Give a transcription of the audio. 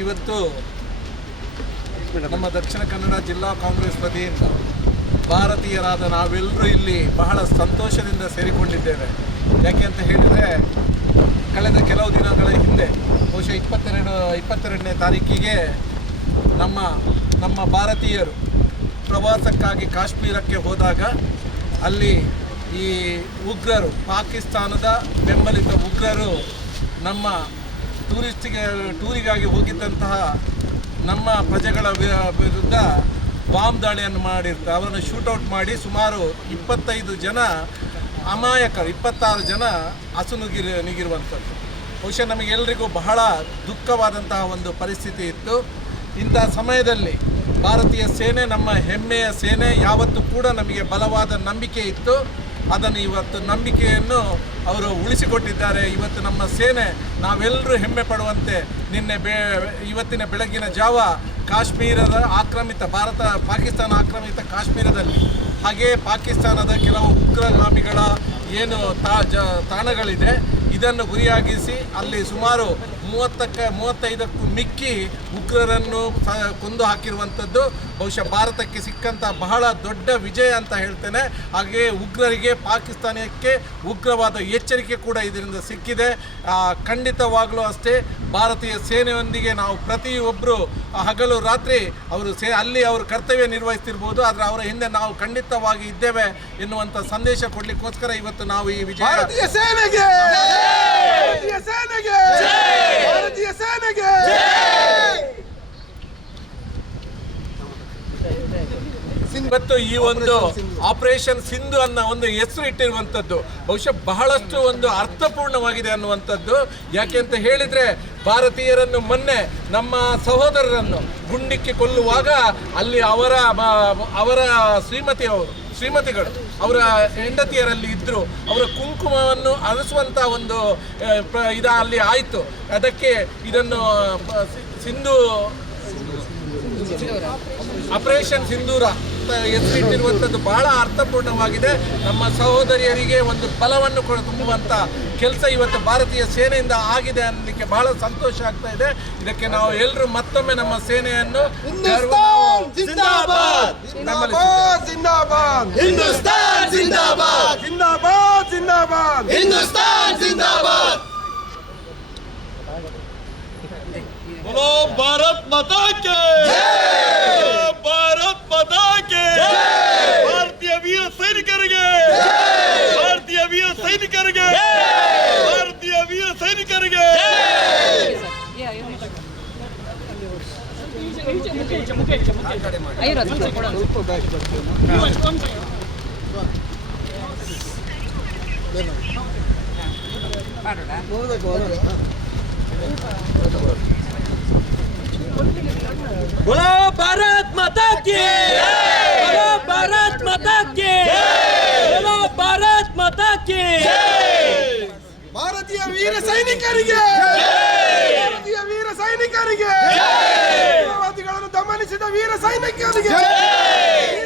ಇವತ್ತು ನಮ್ಮ ದಕ್ಷಿಣ ಕನ್ನಡ ಜಿಲ್ಲಾ ಕಾಂಗ್ರೆಸ್ ವತಿಯಿಂದ ಭಾರತೀಯರಾದ ನಾವೆಲ್ಲರೂ ಇಲ್ಲಿ ಬಹಳ ಸಂತೋಷದಿಂದ ಸೇರಿಕೊಂಡಿದ್ದೇವೆ. ಯಾಕೆ ಅಂತ ಹೇಳಿದರೆ, ಕಳೆದ ಕೆಲವು ದಿನಗಳ ಹಿಂದೆ, ಬಹುಶಃ ಇಪ್ಪತ್ತೆರಡು, ಇಪ್ಪತ್ತೆರಡನೇ ತಾರೀಕಿಗೆ ನಮ್ಮ ನಮ್ಮ ಭಾರತೀಯರು ಪ್ರವಾಸಕ್ಕಾಗಿ ಕಾಶ್ಮೀರಕ್ಕೆ ಹೋದಾಗ ಅಲ್ಲಿ ಈ ಉಗ್ರರು, ಪಾಕಿಸ್ತಾನದ ಬೆಂಬಲಿತ ಉಗ್ರರು ನಮ್ಮ ಟೂರಿಸ್ಟಿಗೆ, ಟೂರಿಗಾಗಿ ಹೋಗಿದ್ದಂತಹ ನಮ್ಮ ಪ್ರಜೆಗಳ ವಿರುದ್ಧ ಬಾಂಬ್ ದಾಳಿಯನ್ನು ಮಾಡಿರ್ತಾರೆ ಅವರನ್ನು ಶೂಟೌಟ್ ಮಾಡಿ ಸುಮಾರು ಇಪ್ಪತ್ತೈದು ಜನ ಅಮಾಯಕರು, ಇಪ್ಪತ್ತಾರು ಜನ ಅಸುನುಗಿರಿ ನಿಗಿರುವಂಥದ್ದು ಬಹುಶಃ ನಮಗೆಲ್ಲರಿಗೂ ಬಹಳ ದುಃಖವಾದಂತಹ ಒಂದು ಪರಿಸ್ಥಿತಿ ಇತ್ತು. ಇಂಥ ಸಮಯದಲ್ಲಿ ಭಾರತೀಯ ಸೇನೆ, ನಮ್ಮ ಹೆಮ್ಮೆಯ ಸೇನೆ ಯಾವತ್ತೂ ಕೂಡ ನಮಗೆ ಬಲವಾದ ನಂಬಿಕೆ ಇತ್ತು. ಅದನ್ನು ಇವತ್ತು ನಂಬಿಕೆಯನ್ನು ಅವರು ಉಳಿಸಿಕೊಟ್ಟಿದ್ದಾರೆ. ಇವತ್ತು ನಮ್ಮ ಸೇನೆ, ನಾವೆಲ್ಲರೂ ಹೆಮ್ಮೆ ಪಡುವಂತೆ ನಿನ್ನೆ ಬೆ, ಇವತ್ತಿನ ಬೆಳಗಿನ ಜಾವ ಕಾಶ್ಮೀರದ ಆಕ್ರಮಿತ, ಭಾರತ, ಪಾಕಿಸ್ತಾನ ಆಕ್ರಮಿತ ಕಾಶ್ಮೀರದಲ್ಲಿ, ಹಾಗೆ ಪಾಕಿಸ್ತಾನದ ಕೆಲವು ಉಗ್ರಗಾಮಿಗಳ ಏನು ತಾ, ಜ, ತಾಣಗಳಿದೆ. ಇದನ್ನು ಗುರಿಯಾಗಿಸಿ ಅಲ್ಲಿ ಸುಮಾರು ಮೂವತ್ತಕ್ಕೆ ಮೂವತ್ತೈದಕ್ಕೂ ಮಿಕ್ಕಿ ಉಗ್ರರನ್ನು ಕೊಂದು ಹಾಕಿರುವಂಥದ್ದು. ಬಹುಶಃ ಭಾರತಕ್ಕೆ ಸಿಕ್ಕಂಥ ಬಹಳ ದೊಡ್ಡ ವಿಜಯ ಅಂತ ಹೇಳ್ತೇನೆ. ಹಾಗೆಯೇ ಉಗ್ರರಿಗೆ ಪಾಕಿಸ್ತಾನಕ್ಕೆ ಉಗ್ರವಾದ ಎಚ್ಚರಿಕೆ ಕೂಡ ಇದರಿಂದ ಸಿಕ್ಕಿದೆ. ಖಂಡಿತವಾಗಲೂ ಅಷ್ಟೇ. ಭಾರತೀಯ ಸೇನೆಯೊಂದಿಗೆ ನಾವು ಪ್ರತಿಯೊಬ್ಬರು ಹಗಲು ರಾತ್ರಿ ಅವರು ಸೇ, ಅಲ್ಲಿ ಅವರು ಕರ್ತವ್ಯ ನಿರ್ವಹಿಸ್ತಿರ್ಬೋದು. ಆದರೆ ಅವರ ಹಿಂದೆ ನಾವು ಖಂಡಿತವಾಗಿ ಇದ್ದೇವೆ ಎನ್ನುವಂಥ ಸಂದೇಶ ಕೊಡಲಿಕ್ಕೋಸ್ಕರ ಇವತ್ತು ನಾವು ಈ ವಿಜಯ ಸೇನೆಗೆ ಭಾರತೀಯ ಸೇನೆಗೆ ಇವತ್ತು ಈ ಒಂದು ಆಪರೇಷನ್ ಸಿಂಧು ಅನ್ನೋ ಒಂದು ಹೆಸರು ಇಟ್ಟಿರುವಂಥದ್ದು. ಬಹುಶಃ ಬಹಳಷ್ಟು ಒಂದು ಅರ್ಥಪೂರ್ಣವಾಗಿದೆ ಅನ್ನುವಂಥದ್ದು. ಯಾಕೆ ಅಂತ ಹೇಳಿದ್ರೆ ಭಾರತೀಯರನ್ನು ಮೊನ್ನೆ ನಮ್ಮ ಸಹೋದರರನ್ನು ಗುಂಡಿಕ್ಕಿ ಕೊಲ್ಲುವಾಗ ಅಲ್ಲಿ ಅವರ ಅವರ ಅವರ ಶ್ರೀಮತಿಯವರು ಶ್ರೀಮತಿಗಳು ಅವರ ಹೆಂಡತಿಯರಲ್ಲಿ ಇದ್ದರು ಅವರ ಕುಂಕುಮವನ್ನು ಅರಸುವಂಥ ಒಂದು ಇದ ಅಲ್ಲಿ ಆಯಿತು. ಅದಕ್ಕೆ ಇದನ್ನು ಸಿಂಧು ಆಪರೇಷನ್ ಸಿಂಧೂರ ಅಂತ ಹೆಸರಿಟ್ಟಿರುವಂಥದ್ದು ಬಹಳ ಅರ್ಥಪೂರ್ಣವಾಗಿದೆ. ನಮ್ಮ ಸಹೋದರಿಯರಿಗೆ ಒಂದು ಬಲವನ್ನು ಕೂಡ ತುಂಬುವಂಥ ಕೆಲಸ ಇವತ್ತು ಭಾರತೀಯ ಸೇನೆಯಿಂದ ಆಗಿದೆ ಅನ್ನಲಿಕ್ಕೆ ಬಹಳ ಸಂತೋಷ ಆಗ್ತಾ ಇದೆ. ಇದಕ್ಕೆ ನಾವು ಎಲ್ಲರೂ ಮತ್ತೊಮ್ಮೆ ನಮ್ಮ ಸೇನೆಯನ್ನು ಭಾರತ್ ಜಿಂದಾಬಾದ್ ವೀರ ಸೈನಿಕರಿಗೆ ಐವತ್ತು ಸ್ವಲ್ಪ ಕೊಡೋಣ बोलो भारत माता की ವೀರ ಸೈನಿಕರಿಗೆ! ಭಾರತೀಯ ವೀರ ಸೈನಿಕರಿಗೆ! ದಮನಿಸಿದ ವೀರ ಸೈನಿಕರಿಗೆ! ವೀರ ಸೈನಿಕರಿಗೆ